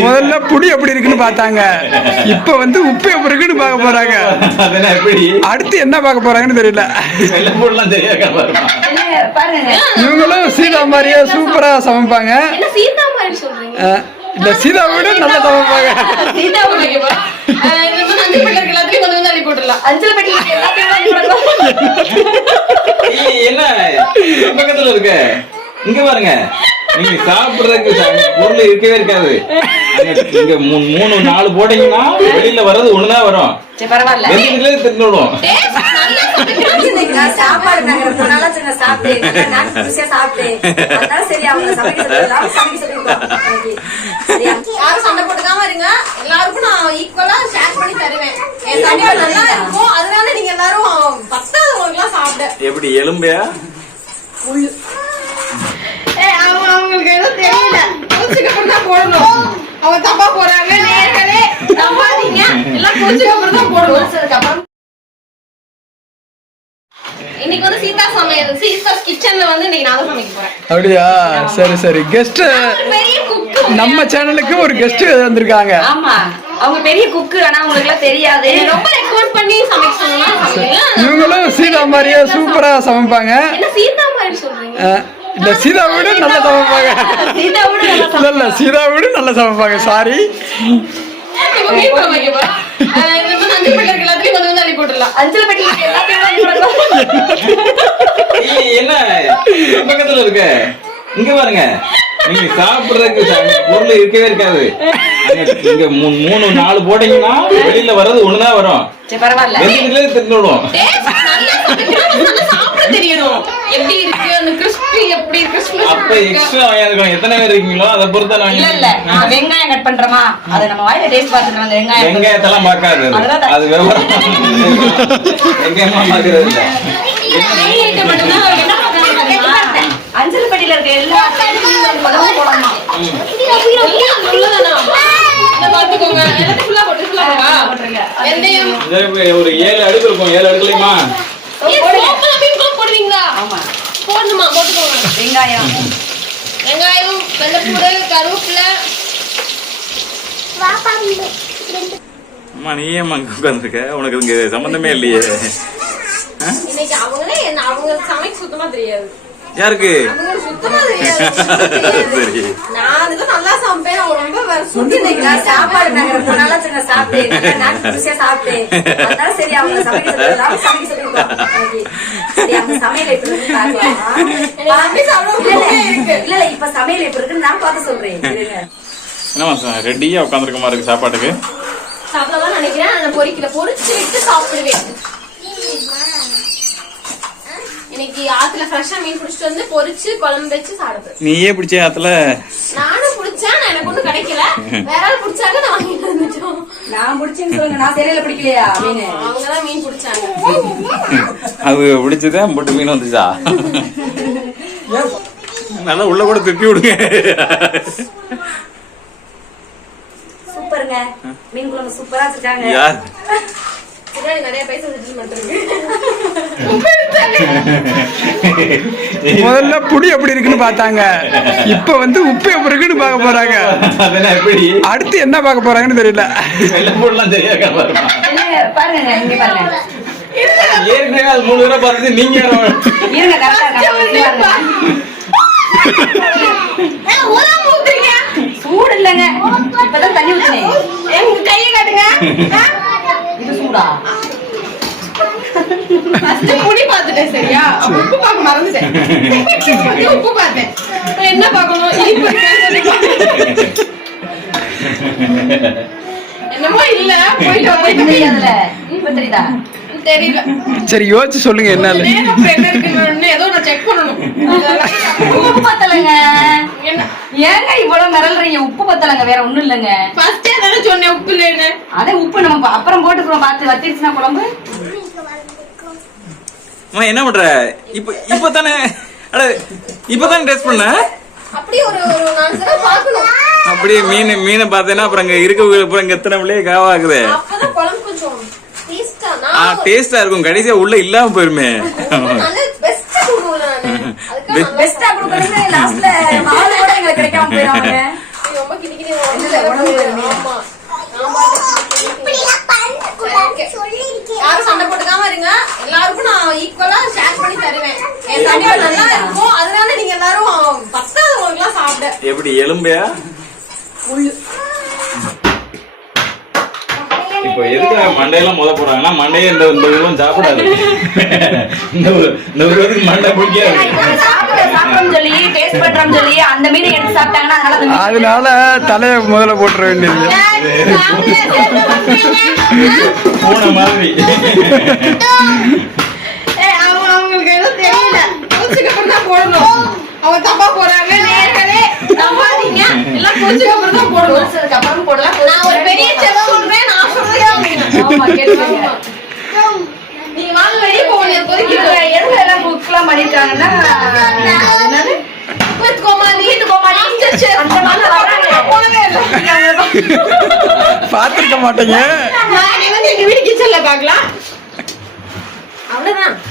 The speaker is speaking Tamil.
முதல்ல புளி எப்படி இருக்குன்னு பார்த்தாங்க. இப்ப வந்து உப்பு எப்படி இருக்குன்னு பார்க்க போறாங்க. அடுத்து என்ன பார்க்க போறாங்கன்னு தெரியல. இவங்களும் சீதா மாதிரியே சூப்பரா சமைப்பாங்க. என்ன சீதா மாதிரி சொல்றீங்க? அஹ், இல்ல சீதா விட நல்லா சமைப்பாங்க. இந்த என்ன? பக்கத்துல இருக்க. இங்க பாருங்க. நீங்க சாப்பிடுறதுக்கு பொருள் இருக்கவே இருக்காது. மூ- மூணு நாலு போட்டீங்கன்னா வெளியில வர்றது ஒண்ணுதான் வரும். சரி பரவாயில்ல. வெந்துக்கிட்டே தின்னுடும். சாப்பாடு நாங்க அதனால சரி அவங்க சமைக்க சொல்லலாம் சமைக்க சொல்லிருக்கோம் இன்னைக்கு. சரியா? யாரும் சண்டை போட்டுக்காம இருங்க. எல்லாருக்கும் நான் ஈக்குவலா ஷேர் பண்ணி தருவேன். என் சமையல் நல்லா இருக்கும். அதனால நீங்க எல்லாரும் பத்தாதவங்களுக்கு எல்லாம் சாப்பிட. எப்படி எலும்பையா? போடணும். அவங்க தப்பா போறாங்க நேர்களே நம்பாதீங்க எல்லாம் குளிச்சுக்கு அப்புறம் தான் போடணும். குளிச்சதுக்கு அப்புறம் இன்னைக்கு வந்து சீதா சமையல். சீதா கிச்சன்ல வந்து இன்னைக்கு நான் தான் சமைக்க போறேன். அப்படியா? சரி சரி. கெஸ்ட் நம்ம சேனலுக்கு ஒரு கெஸ்ட் வந்திருக்காங்க. ஆமா. அவங்க பெரிய குக்கு ஆனா உங்களுக்கு எல்லாம் தெரியாது ரொம்ப ரெக்கமெண்ட் பண்ணி சமைக்க சொன்னா சமைக்கலாம். இவங்களும் சீதா மாதிரியே சூப்பரா சமைப்பாங்க. என்ன சீதா மாதிரி சொல்றீங்க? இல்ல சீதா விட நல்லா சமைப்பாங்க. சீதாவோட நல்லா இல்ல இல்ல சீதா விட நல்லா சமைப்பாங்க. சாரி இந்த என்ன? பக்கத்துல இருக்க. இங்க பாருங்க. நீங்க சாப்பிடுறதுக்கு பொருள் இருக்கவே இருக்காது. மூணு நாலு போட்டீங்கன்னா வெளியில வர்றது ஒண்ணுதான் வரும். சரி பரவாயில்ல. தின்னுடும். டேஸ்ட் நல்லா சமைக்கணும் நல்லா சாப்பிட தெரியணும் எப்படி இருக்கு? அந்த கிறிஸ்பி எப்படி கிறிஸ்பி அப்ப எக்ஸ்ட்ரா வாங்கிருக்கோம் எத்தனை பேர் இருக்கீங்களோ அதை பொறுத்த இல்ல இல்ல. நான் வெங்காயம் கட் பண்றோமா அதை நம்ம வாயில டேஸ்ட் பார்த்துட்டு அந்த வெங்காயம் வெங்காயத்தெல்லாம் பார்க்காது அது. விவரம் வெங்காயமா பார்க்கறது இல்ல? அஞ்சல் இருக்க எல்லா போடணுமா. எல்லாத்தையும் போட்டு? போட்டுருங்க. ஒரு ஏழு அடுக்கு இருக்கும். ஏழு அடுக்கலையுமா ஏன் சோம்புல மீன் குழம்பு போடுவீங்களா? ஆமா போடணுமா? போட்டுக்கோங்க. வெங்காயம். வெங்காயம் வெள்ளைப்பூடு கருவேப்பிலை. அம்மா நீ ஏன் அங்க உட்காந்துருக்க உனக்கு இங்க சம்பந்தமே இல்லையே. இன்னைக்கு அவங்களே அவங்களுக்கு சமைக்க சுத்தமா தெரியாது. யாருக்கு? அவங்களுக்கு சுத்தமா தெரியாது. சுத்தமா தெரியாது. சரி. நான் ரொம்ப சுத்தி சாப்பாடு சின்ன சாப்பிட்டேன். ருசியா சாப்பிட்டேன். அதனால சரி அவங்க சமைக்க சொல்லலாம் சமைக்க சொல்லிருக்கோம் இன்னைக்கு. சரி அவங்க சமையல் எப்படி இருக்குன்னு பார்க்கலாம். எல்லாமே சாப்பிட இல்ல, இல்ல, உரிமையா இருக்கு. இல்ல இல்ல இப்ப சமையல் எப்படி இருக்குன்னு நான் பார்த்து சொல்றேன். இருங்க. என்னம்மா ரெடியா உட்காந்துருக்க மாதிரி இருக்கு சாப்பாட்டுக்கு? சாப்பிடலாம் நினைக்கிறேன். ஆனா பொரிக்கல பொரிச்சு விட்டு சாப்பிடுவேன். இன்னைக்கு ஆத்துல ஃப்ரெஷ்ஷா மீன் பிடிச்சிட்டு வந்து பொரிச்சு குழம்பு வச்சு சாப்பிடுது நீயே பிடிச்ச ஆத்துல? நானும் ஒண்ணும் கிடைக்கல வேற ஆள் பிடிச்சாங்க நான் வாங்கிட்டு வந்துட்டோம் நான் பிடிச்சேன்னு சொல்லுங்க. நான் சரியில பிடிக்கலையா மீன்? அவங்க தான் மீன் பிடிச்சாங்க. அது பிடிச்சதான் போட்டு மீன் வந்துச்சா? நல்லா உள்ள கூட திருப்பி விடுங்க. சூப்பருங்க. மீன் குழம்பு சூப்பரா வச்சிருக்காங்க. யார்? நிறைய பைசா முதல்ல புளி எப்படி இருக்குன்னு பார்த்தாங்க. இப்ப வந்து உப்பு எப்படி இருக்குன்னு பார்க்க போறாங்க. அடுத்து என்ன பார்க்க போறாங்கன்னு தெரியல. ஏற்கனவே அது மூணு தடவை பார்த்துட்டு நீங்க சூடு இல்லைங்க. இப்பதான் தண்ணி ஊத்துனேன். எங்க கையை காட்டுங்க. இது சூடா? ஃபர்ஸ்ட் புளி பார்த்துட்டேன் சரியா? உப்பு பார்க்க மறந்துட்டேன். உப்பு பார்த்தேன். அப்புறம் என்ன பார்க்கணும்? இனிப்பு. என்னமோ இல்ல. போயிட்டு இப்ப தெரியாதுல தெரியுதா? தெரியல. சரி யோசிச்சு சொல்லுங்க என்ன ஏதோ நான் செக் பண்ணணும். உப்பு பத்தலைங்க. என்ன? ஏங்க இவ்வளவு மிரல்றீங்க? உப்பு பத்தலைங்க வேற ஒண்ணும் இல்லைங்க. ஃபர்ஸ்டே தானே சொன்னேன் உப்பு இல்லைன்னு. அதே உப்பு நம்ம அப்புறம் போட்டுக்கிறோம் பார்த்து வத்திருச்சுன்னா குழம்பு? அம்மா என்ன பண்ற? இப்ப இப்பதானே அட இப்பதானே டெஸ்ட் பண்ண? அப்படியே மீன் மீனை பார்த்தேன்னா அப்புறம் அங்க இருக்க அப்புறம் இங்க எத்தனை டேஸ்டா ஆ டேஸ்டா இருக்கும். கடைசியா உள்ள இல்லாம போயிருமே. பெஸ்டா கொடுக்கணும் நானு அதுக்காக பெஸ்டா கொடுக்கறது லாஸ்ட்ல மாவு கூட எங்களுக்கு கிடைக்காம போயிடுவாங்க நீ ரொம்ப கிணிக்கிணி இல்ல, உடம்பு வருமே. ஆமா நான் பாட்டு யாரும் சண்டை போட்டுக்காம இருங்க எல்லாருக்கும் நான் ஈக்குவலா ஷேர் பண்ணி தருவேன் என் சமையல் நல்லா இருக்கும் அதனால நீங்க எல்லாரும் பத்தாதவங்களுக்கு எல்லாம் சாப்பிட எப்படி எலும்பையா? இப்போ எதுக்கு மண்டையெல்லாம் முத போடுறாங்கன்னா மண்டையை இந்த இந்த உருவம் சாப்பிடாது. இந்த இந்த உருவத்துக்கு மண்டை பிடிக்காது அதனால தலைய முதல்ல போட்டுற வேண்டியது. பூனை மாதிரி ஏய், அவங்க- அவங்களுக்கு எதுவும் தெரியல குளிச்சுக்கு அப்புறம் தான் போடணும் அவங்க தப்பா போறாங்க நேர்களே நம்பாதீங்க குளிச்சுக்கு அப்புறம் தான் போடணும். பொரிச்சதுக்கு அப்புறம் போடலாம். நான் ஒரு பெரிய செஃப் சொல்றேன் நான் சொல்றதே கேளுங்க. ஆமா கேட்டுக்கோங்க. நீங்க வாங்க வெளியே போகணும் இப்போதைக்கு எதுல எல்லாம் குக்லாம் பண்ணிருக்காங்கன்னா என்னது? குக் கோமாளி வீட்டு கோமாளி அந்த மாதிரி இல்லை. பார்த்திருக்க மாட்டீங்க. நான் வந்து எங்க வீடு கிச்சன்ல பாக்கலாம் அவ்வளவுதான்.